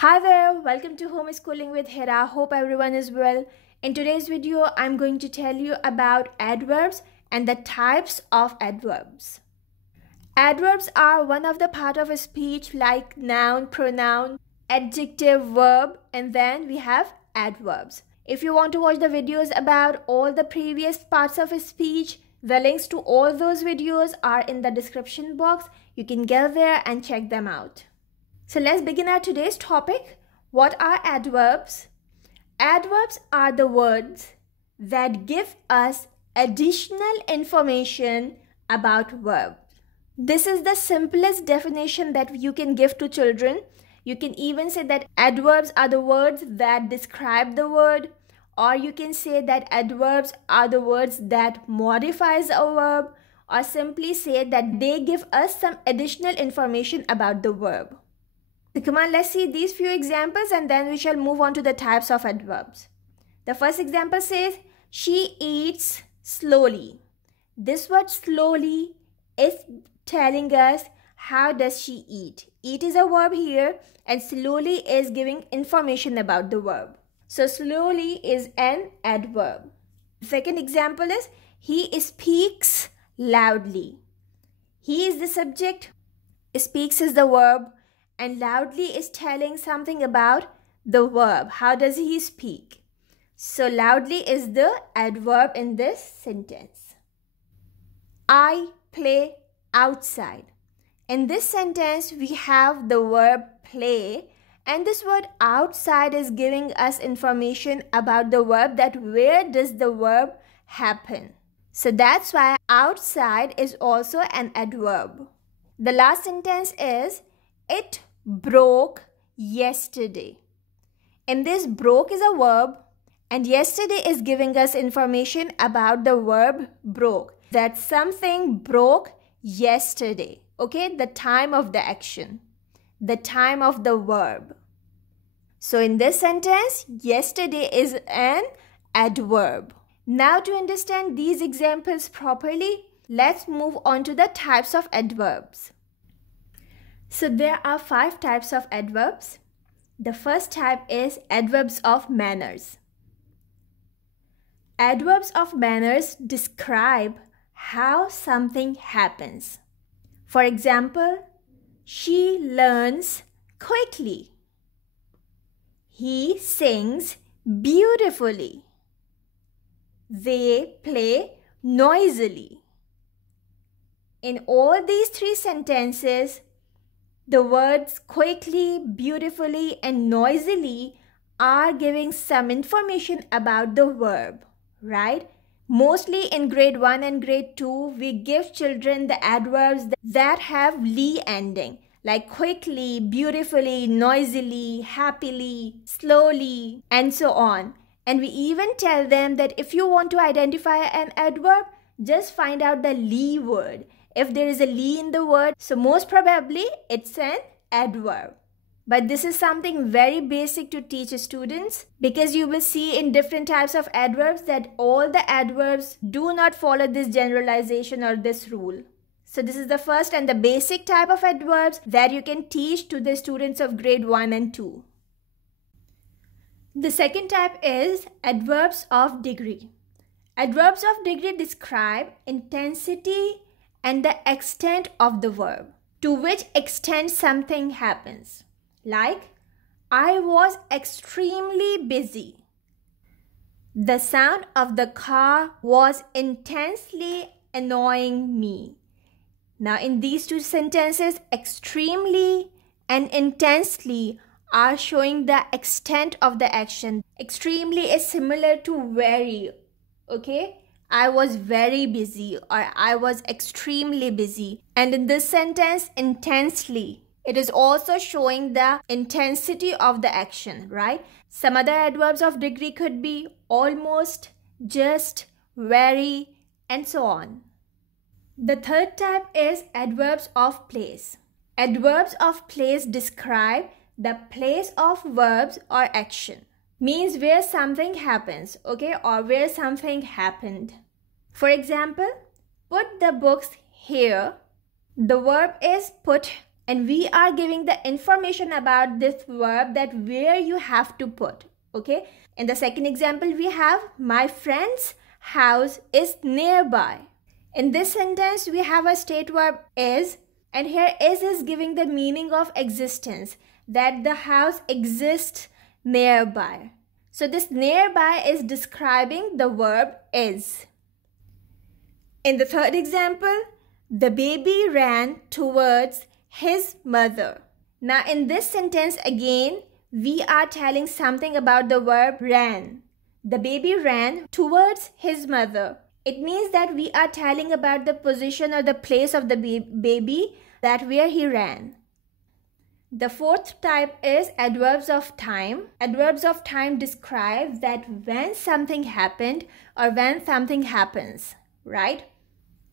Hi there, welcome to Homeschooling with Hera. Hope everyone is well. In today's video, I'm going to tell you about adverbs and the types of adverbs. Adverbs are one of the part of a speech like noun, pronoun, adjective, verb, and then we have adverbs. If you want to watch the videos about all the previous parts of a speech, the links to all those videos are in the description box. You can go there and check them out. So let's begin our today's topic. What are adverbs? Adverbs are the words that give us additional information about verbs. This is the simplest definition that you can give to children. You can even say that adverbs are the words that describe the word, or you can say that adverbs are the words that modifies a verb, or simply say that they give us some additional information about the verb. So come on, let's see these few examples and then we shall move on to the types of adverbs. The first example says, she eats slowly. This word slowly is telling us how does she eat. Eat is a verb here and slowly is giving information about the verb. So slowly is an adverb. The second example is, he speaks loudly. He is the subject, speaks is the verb, and loudly is telling something about the verb. How does he speak? So loudly is the adverb in this sentence. I play outside. In this sentence, we have the verb play, and this word outside is giving us information about the verb, that where does the verb happen. So that's why outside is also an adverb. The last sentence is, it broke yesterday. In this, broke is a verb and yesterday is giving us information about the verb broke. That something broke yesterday. Okay, the time of the action, the time of the verb. So in this sentence, yesterday is an adverb. Now to understand these examples properly, let's move on to the types of adverbs. So there are 5 types of adverbs. The first type is adverbs of manners. Adverbs of manners describe how something happens. For example, she learns quickly. He sings beautifully. They play noisily. In all these 3 sentences, the words quickly, beautifully, and noisily are giving some information about the verb, right? Mostly in grade 1 and grade 2, we give children the adverbs that have ly ending, like quickly, beautifully, noisily, happily, slowly, and so on. And we even tell them that if you want to identify an adverb, just find out the ly word. If there is a ly in the word, so most probably it's an adverb. But this is something very basic to teach students, because you will see in different types of adverbs that all the adverbs do not follow this generalization or this rule. So this is the first and the basic type of adverbs that you can teach to the students of grade 1 and 2. The second type is adverbs of degree. Adverbs of degree describe intensity and the extent of the verb, to which extent something happens. Like, I was extremely busy. The sound of the car was intensely annoying me. Now in these 2 sentences, extremely and intensely are showing the extent of the action. Extremely is similar to very, okay? I was very busy or I was extremely busy. And in this sentence, intensely, it is also showing the intensity of the action, right? Some other adverbs of degree could be almost, just, very, and so on. The third type is adverbs of place. Adverbs of place describe the place of verbs or action. Means where something happens, okay, or where something happened. For example, put the books here. The verb is put and we are giving the information about this verb that where you have to put. Okay, in the second example we have my friend's house is nearby. In this sentence we have a state verb is, and here is giving the meaning of existence, that the house exists nearby. So this nearby is describing the verb is. In the third example, the baby ran towards his mother. Now in this sentence again, we are telling something about the verb ran. The baby ran towards his mother. It means that we are telling about the position or the place of the baby, that where he ran. The fourth type is adverbs of time. Adverbs of time describe that when something happened or when something happens, right?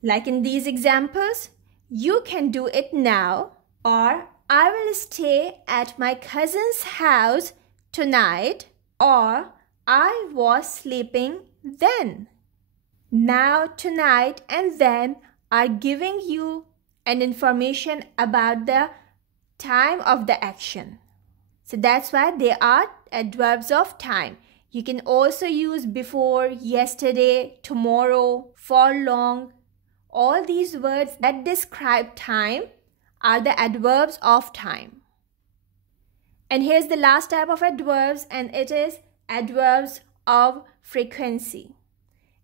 Like in these examples, you can do it now, or I will stay at my cousin's house tonight, or I was sleeping then. Now, tonight, and then are giving you an information about the time of the action. So that's why they are adverbs of time. You can also use before, yesterday, tomorrow, for long. All these words that describe time are the adverbs of time. And here's the last type of adverbs, and it is adverbs of frequency.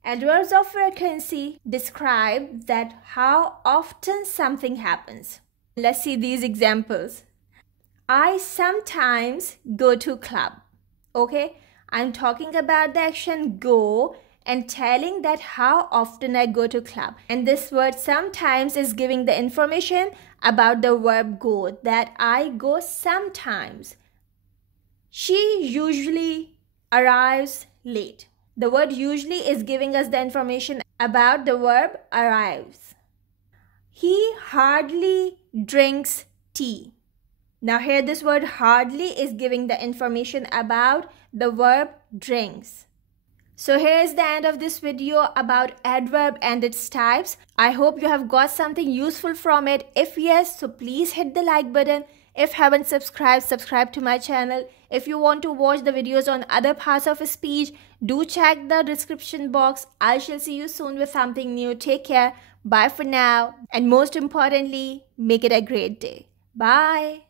Adverbs of frequency describe that how often something happens. Let's see these examples. I sometimes go to club. Okay, I'm talking about the action go and telling that how often I go to club. And this word sometimes is giving the information about the verb go, that I go sometimes. She usually arrives late. The word usually is giving us the information about the verb arrives. He hardly drinks tea. Now here this word hardly is giving the information about the verb drinks. So here is the end of this video about adverb and its types. I hope you have got something useful from it. If yes, so please hit the like button. If haven't subscribed, subscribe to my channel. If you want to watch the videos on other parts of speech, do check the description box. I shall see you soon with something new. Take care. Bye for now. And most importantly, make it a great day. Bye.